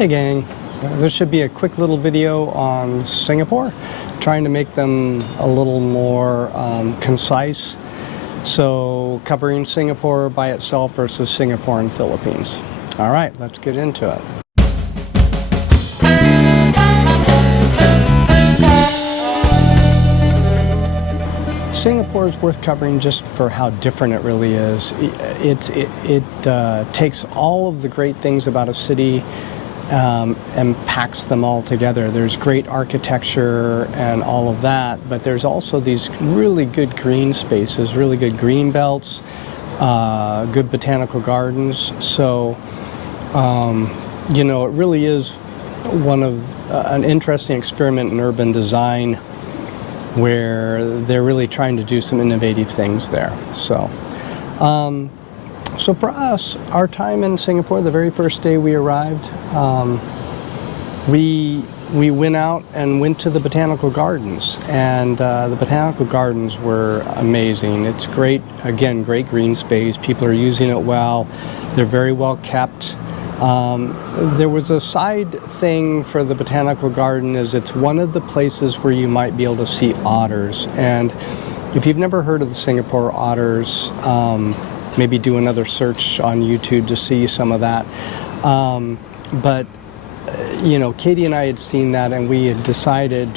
Hey gang, this should be a quick little video on Singapore, trying to make them a little more concise. So covering Singapore by itself versus Singapore and Philippines. All right, let's get into it. Singapore is worth covering just for how different it really is. It takes all of the great things about a city and packs them all together. There's great architecture and all of that, but there's also these really good green spaces, really good green belts, good botanical gardens. So, you know, it really is one of an interesting experiment in urban design where they're really trying to do some innovative things there. So for us, our time in Singapore, the very first day we arrived, we went out and went to the botanical gardens, and the botanical gardens were amazing. It's great, again, great green space. People are using it well. They're very well kept. There was a side thing for the botanical garden, is it's one of the places where you might be able to see otters. And if you've never heard of the Singapore otters, maybe do another search on YouTube to see some of that. But you know, Katie and I had seen that, and we had decided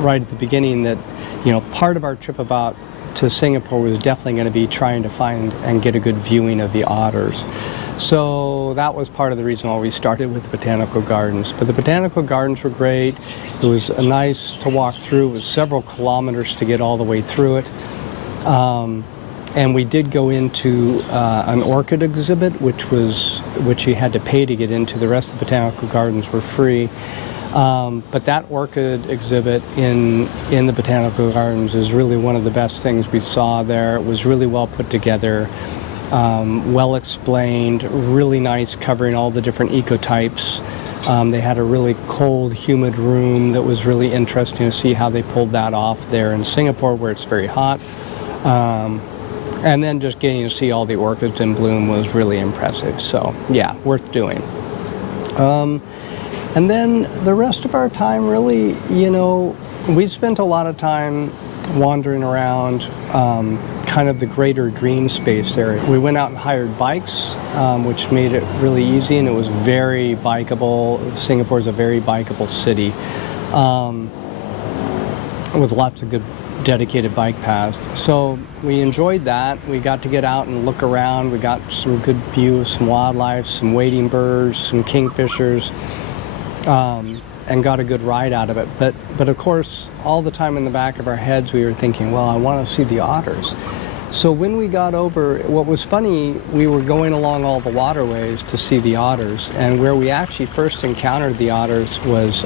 right at the beginning that, you know, part of our trip to Singapore was definitely going to be trying to find and get a good viewing of the otters. So that was part of the reason why we started with the botanical gardens. But the botanical gardens were great. It was nice to walk through. It was several kilometers to get all the way through it. And we did go into an orchid exhibit, which you had to pay to get into. The rest of the botanical gardens were free. But that orchid exhibit in the botanical gardens is really one of the best things we saw there. It was really well put together, well explained, really nice, covering all the different ecotypes. They had a really cold, humid room that was really interesting to see how they pulled that off there in Singapore, where it's very hot. And then just getting to see all the orchids in bloom was really impressive. So yeah, worth doing. And then the rest of our time, really, you know, we spent a lot of time wandering around kind of the greater green space area. We went out and hired bikes, which made it really easy, and it was very bikeable. Singapore is a very bikeable city with lots of good dedicated bike paths. So we enjoyed that. We got to get out and look around. We got some good view of some wildlife, some wading birds, some kingfishers, and got a good ride out of it. But of course, all the time in the back of our heads, we were thinking, well, I want to see the otters. So when we got over, what was funny, we were going along all the waterways to see the otters, and where we actually first encountered the otters was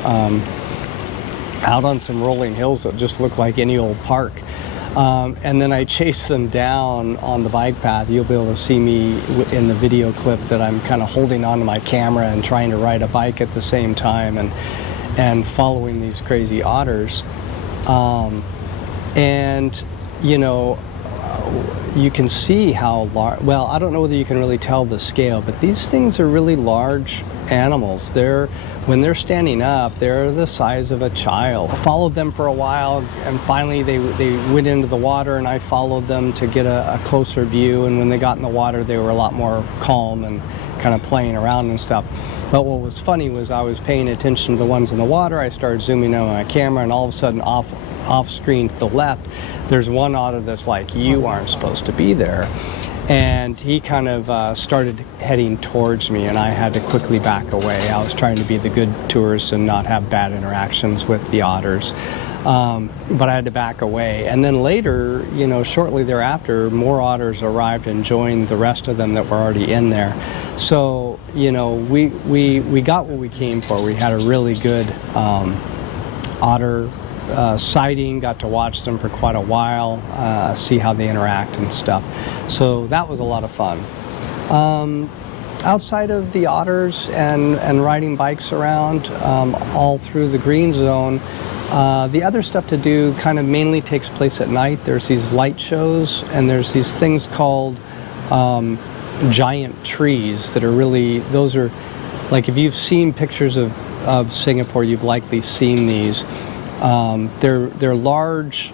out on some rolling hills that just looked like any old park. And then I chased them down on the bike path. You'll be able to see me in the video clip that I'm kind of holding onto my camera and trying to ride a bike at the same time and following these crazy otters. And, you know, you can see how large, well, I don't know whether you can really tell the scale, but these things are really large animals. When they're standing up, they're the size of a child. I followed them for a while, and finally they went into the water, and I followed them to get a closer view. And when they got in the water, they were a lot more calm and kind of playing around and stuff. But what was funny was I was paying attention to the ones in the water. I started zooming in on my camera, and all of a sudden off screen to the left, there's one otter that's like, you aren't supposed to be there. And he kind of started heading towards me, and I had to quickly back away. I was trying to be the good tourist and not have bad interactions with the otters. But I had to back away. And then later, you know, shortly thereafter, more otters arrived and joined the rest of them that were already in there. So, you know, we got what we came for. We had a really good otter sighting, got to watch them for quite a while, see how they interact and stuff. So that was a lot of fun. Outside of the otters and riding bikes around all through the green zone, the other stuff to do kind of mainly takes place at night. There's these light shows, and there's these things called giant trees that are really, those are Like if you've seen pictures of Singapore, you've likely seen these. They're large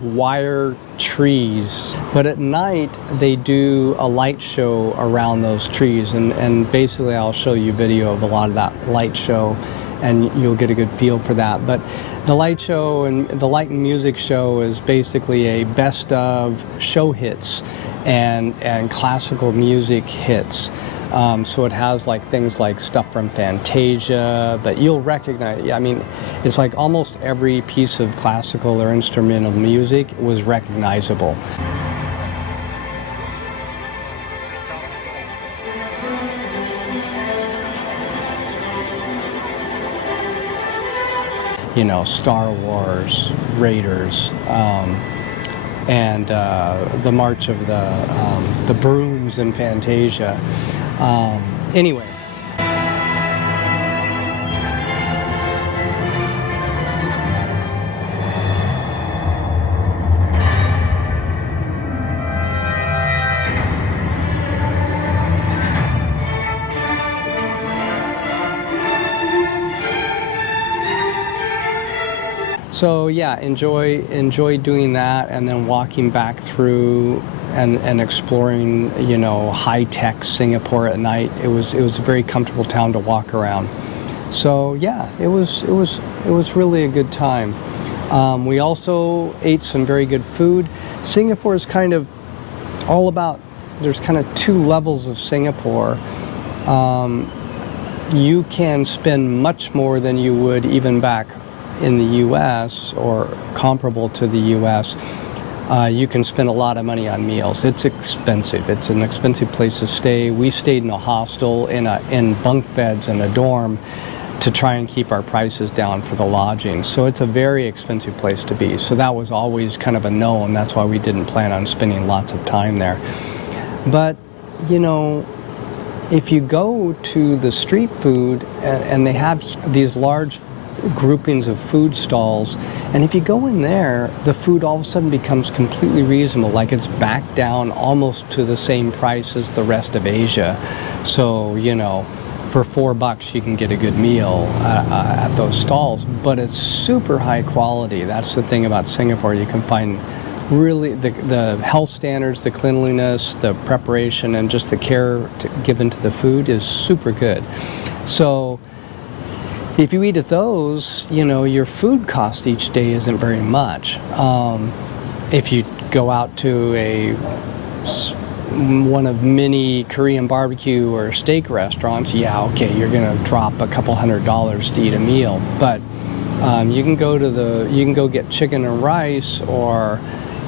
wire trees, but at night they do a light show around those trees, and basically I'll show you video of a lot of that light show, and you'll get a good feel for that. But the light show and the light and music show is basically a best of show hits and classical music hits. So it has like things like stuff from Fantasia, but you'll recognize, I mean, it's like almost every piece of classical or instrumental music was recognizable. You know, Star Wars, Raiders, and the March of the Brooms in Fantasia. Anyway. So yeah, enjoy doing that, and then walking back through and exploring, you know, high-tech Singapore at night. It was a very comfortable town to walk around. So yeah, it was really a good time. We also ate some very good food. Singapore is kind of all about, there's kind of two levels of Singapore. You can spend much more than you would even back in the U.S. or comparable to the U.S. You can spend a lot of money on meals. It's expensive. It's an expensive place to stay. We stayed in a hostel in bunk beds in a dorm to try and keep our prices down for the lodging. So it's a very expensive place to be. So that was always kind of a no, and that's why we didn't plan on spending lots of time there. But, you know, if you go to the street food, and they have these large groupings of food stalls, and if you go in there, the food all of a sudden becomes completely reasonable, like it's back down almost to the same price as the rest of Asia. So, you know, for $4 you can get a good meal at those stalls, but it's super high quality. That's the thing about Singapore. You can find really the health standards, the cleanliness, the preparation, and just the care given to the food is super good. So if you eat at those, you know, your food cost each day isn't very much. If you go out to one of many Korean barbecue or steak restaurants, yeah, okay, you're gonna drop a couple $100 to eat a meal. But you can go get chicken and rice or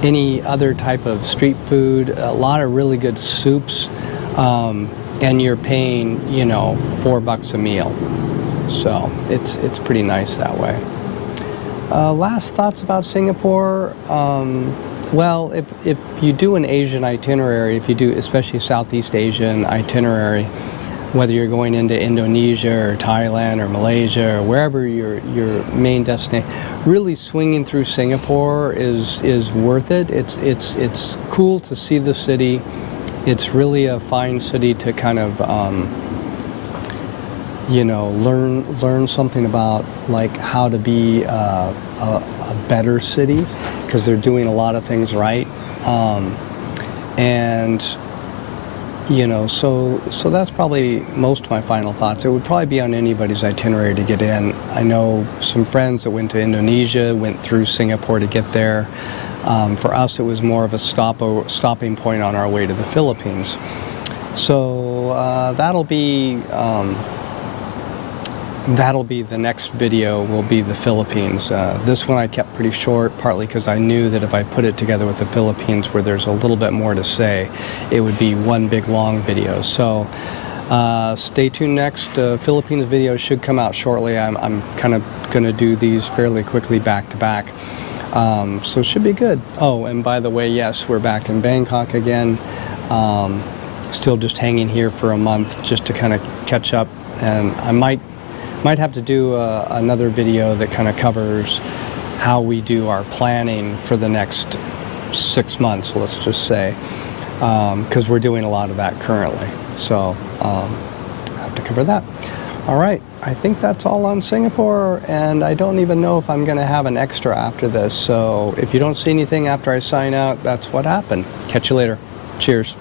any other type of street food, a lot of really good soups, and you're paying, you know, $4 a meal. So it's pretty nice that way. Last thoughts about Singapore. Well, if you do an Asian itinerary, if you do especially Southeast Asian itinerary, whether you're going into Indonesia or Thailand or Malaysia or wherever your main destination, really swinging through Singapore is worth it. It's cool to see the city. It's really a fine city to kind of you know, learn something about like how to be a better city, because they're doing a lot of things right, and you know, so that's probably most of my final thoughts. It would probably be on anybody's itinerary to get in. I know some friends that went to Indonesia, went through Singapore to get there. For us, it was more of a stopping point on our way to the Philippines. So that'll be the next video, will be the Philippines. This one I kept pretty short, partly because I knew that if I put it together with the Philippines, where there's a little bit more to say, it would be one big long video. So stay tuned. Next Philippines video should come out shortly. I'm kind of going to do these fairly quickly back to back. So it should be good. Oh, and by the way, yes, we're back in Bangkok again. Still just hanging here for a month just to kind of catch up, and I might have to do another video that kind of covers how we do our planning for the next 6 months, let's just say, because we're doing a lot of that currently. So I have to cover that. All right, I think that's all on Singapore, and I don't even know if I'm going to have an extra after this. So if you don't see anything after I sign out, that's what happened. Catch you later. Cheers.